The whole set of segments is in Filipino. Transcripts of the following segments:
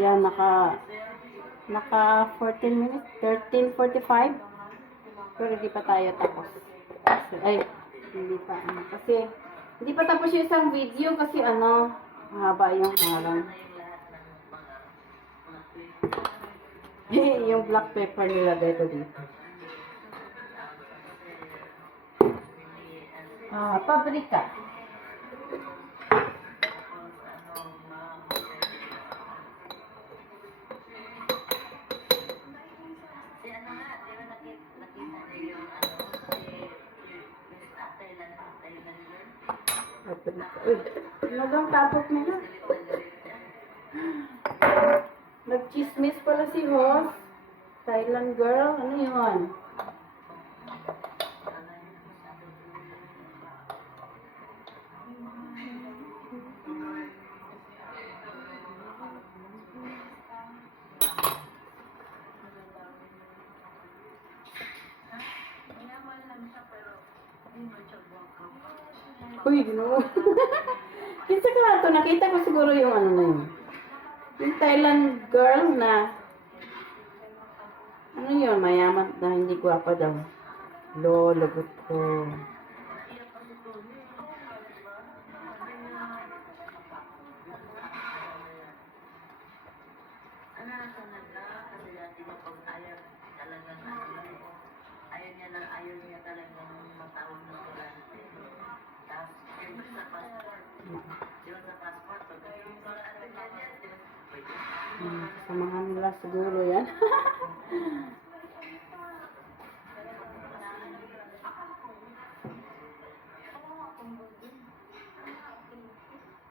Yan, naka 14 minutes, 13:45. Pero hindi pa tayo tapos. Ay, hindi pa. Kasi, hindi pa tapos yung isang video kasi mahaba yung harang. Yung black pepper nilagay ko dito. Paprika. Paprika. Uy, nagang tapos nila. Nag-chismis pala si Ross. Thailand girl. Ano yun? Uy, no. Kinsa ka na to? Nakita ko siguro yung ano na yun. Yung Thailand girl na ano yun, mayaman na hindi gwapa daw. Lagot ko. Samahan nila siguro yan.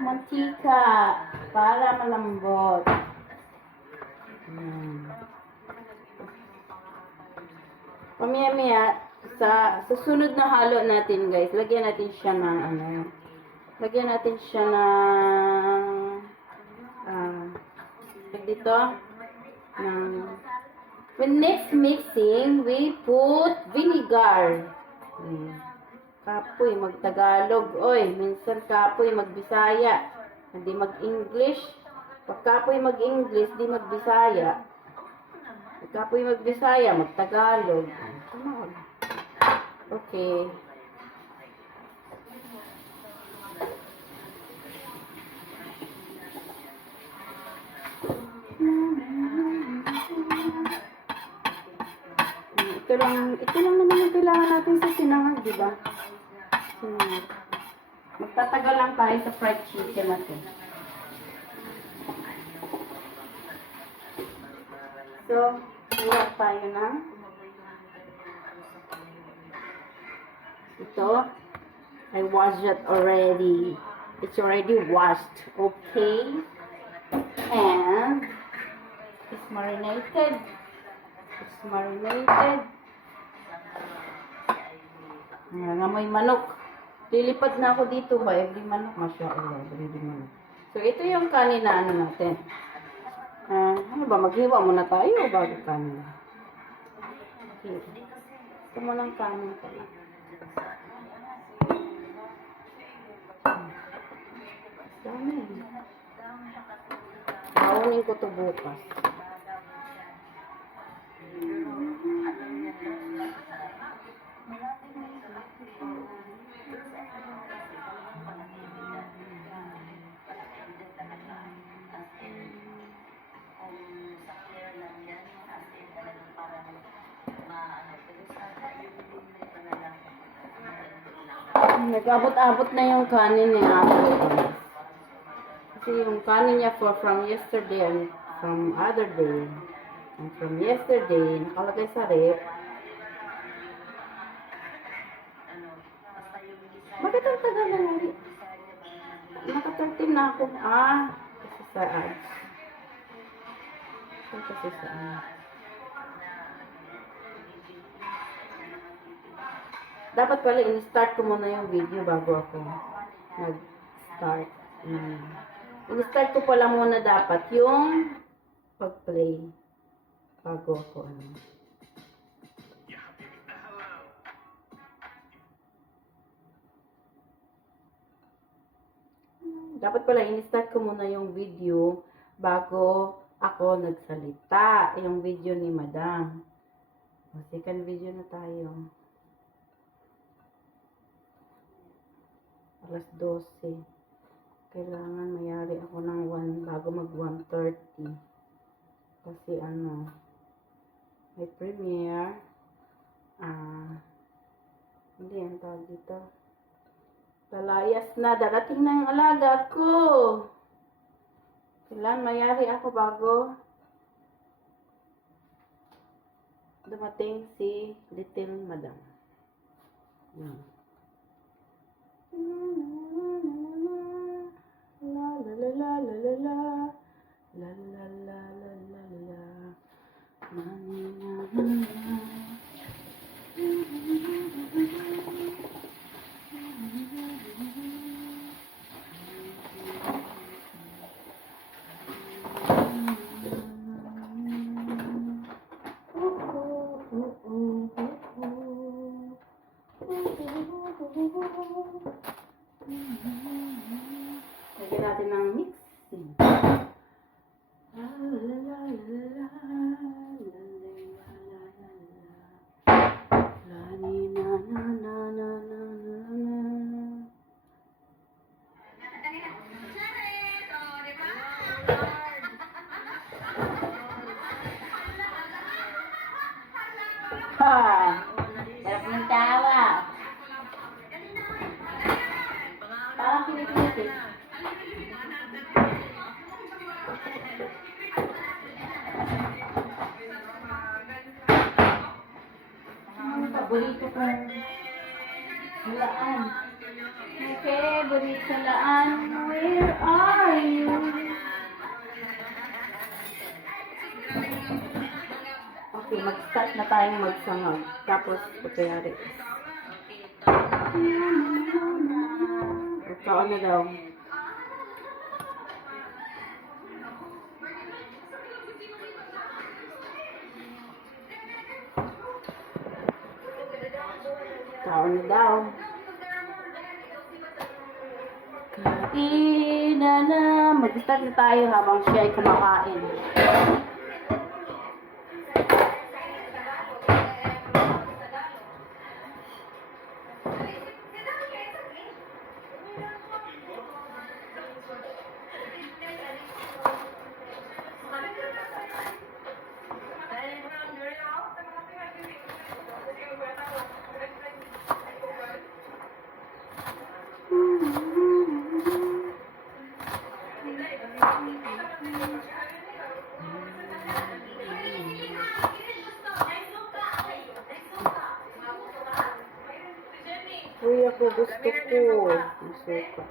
Mantika para malambot. Pamaya-maya sa susunod na halo natin, guys, lagyan natin siya ng lagyan natin siya ng dito when next mixing we put vinegar. Kapoy magtagalog, oy, minsan kapoy magbisaya, hindi mag-English. Pag kapoy mag-English, di magbisaya. Pag kapoy magbisaya, magtagalog. Okay. Ito lang naman yung kailangan natin sa sinangag, di ba? Sinangag. Magtatagal lang tayo sa fried chicken natin. So, hirap tayo ng ito. I washed it already. It's already washed. Okay. And it's marinated. It's marinated. Nangamoy manok. Lilipad na ako dito ba? Every manok. Masya Allah. Every manok. So, ito yung kanin na natin. Ano ba? Maghiwa muna tayo o bago kanin? Okay. Ito mo ng kanin pala. Dami. Bawunin ko ito bukas. Nag-abot-abot na yung kanin niya. Kasi yung kanin niya from yesterday and from other day. And from yesterday, nakalagay sa rep. Bakit ang tagal na nga? Naka-13 na ako. Kasi sa ads. Kasi sa ads. Dapat pala in-start ko muna yung video bago ako nag-start. In-start ko pala muna dapat yung pag-play bago ako Dapat pala in-start ko muna yung video bago ako nagsalita. Yung video ni Madam. O, second video na tayo. Alas 12. Kailangan mayari ako ng 1 bago mag 1:30. Kasi ano, may premiere. Hindi, ang tawag dito. Lalayas na, darating na yung alaga ko. Kailangan mayari ako bago dumating si Little Madam. Yan. La la la la la la la la la la la la la na na na na. Lagyan natin ng mixing. Ha! Sarap ng tawa. Parang pinipilit eh. Ang paborito ko laan. Okay, paborito laan. Where are you? Okay, mag-start na tayong magsangag. Tapos, pagkayari. Ikaw na daw. Ikaw na daw. Kain na. Mag-start na tayo habang siya ay kumakain. Uy, ako gusto ko. Masuka.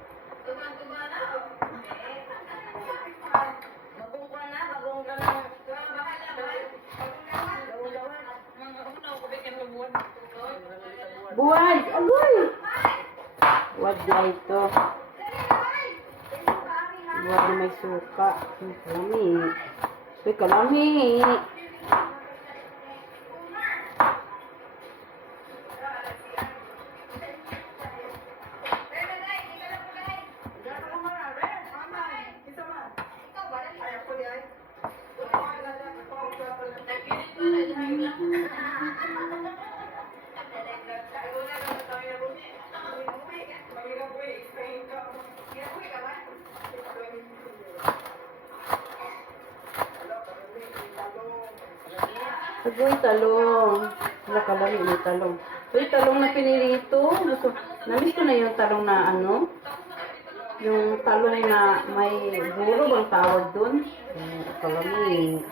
Buwad! Agoy! Buwad na ito. Buwad na may suka. Kalami. Uy, kalami. Agoy, talong. Wala ka lang yung talong. Uy, talong na pinirito. Gusto, namiss ko na yung talong na ano. Yung talong na may buro bang tawag dun. Kalami.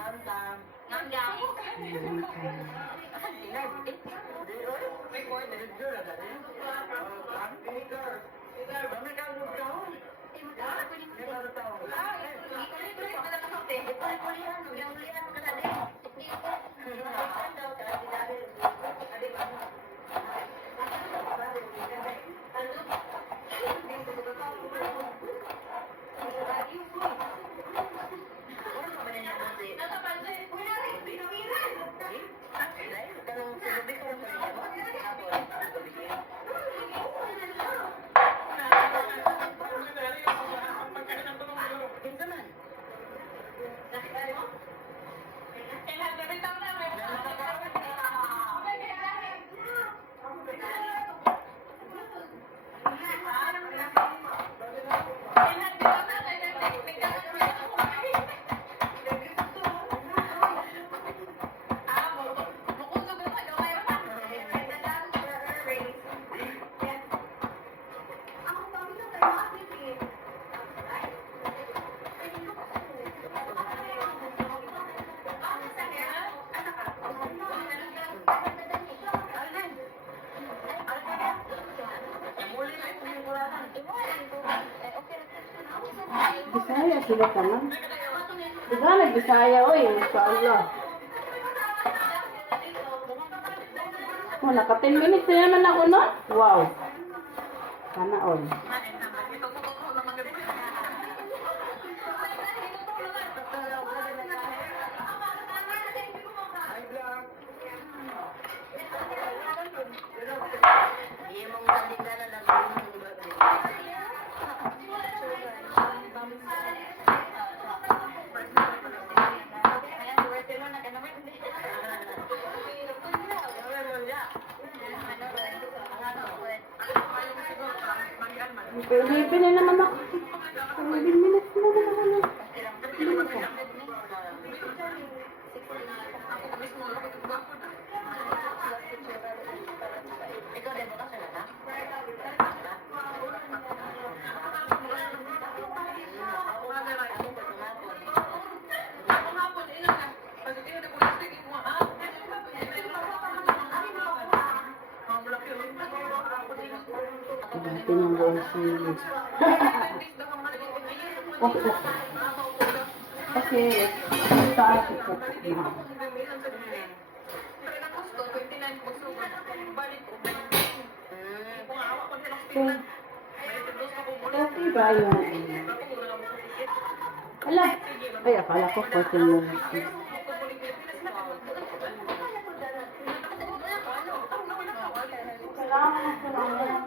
sila naman. Diba, nag-Bisaya, oy, inshallah. Oh, naka 10 minutes na naman ako, no? Wow. Sana all. Pilipin na naman ako. 11 minutes na naman ako. Tingnan yung buong series. Okay. Okay. Start it now. Okay ba yung... Ala! Ay, akala ko 14 minutes. Salamat po naman.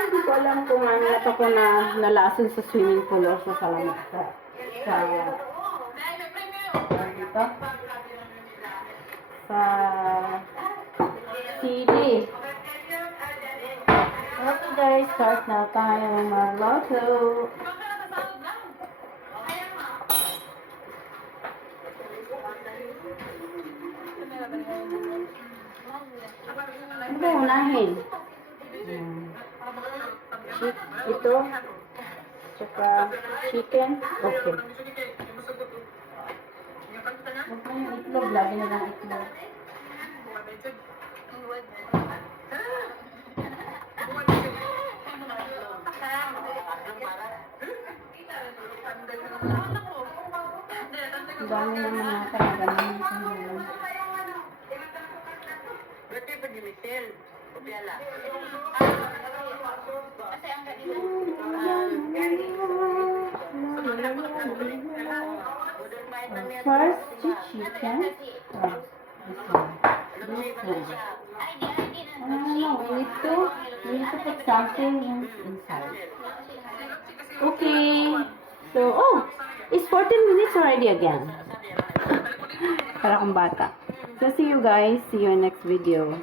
Hindi ko alam kung ano ito ko na nalason sa swimming pool o sa salamat dito sa CD. Okay guys, start na tayo mag-lotto. Ano ba unahin? Ito, tsaka chicken. Okay. Huwag mo yung itlog, lagi na lang itlog. Ang dami naman nata na ganun. Berarti pa di Michelle. Piala. Kasi ang first chicken. This one. We need to put something inside. Okay. So, oh, it's 14 minutes already again. Para kung bata. So, see you guys. See you in next video.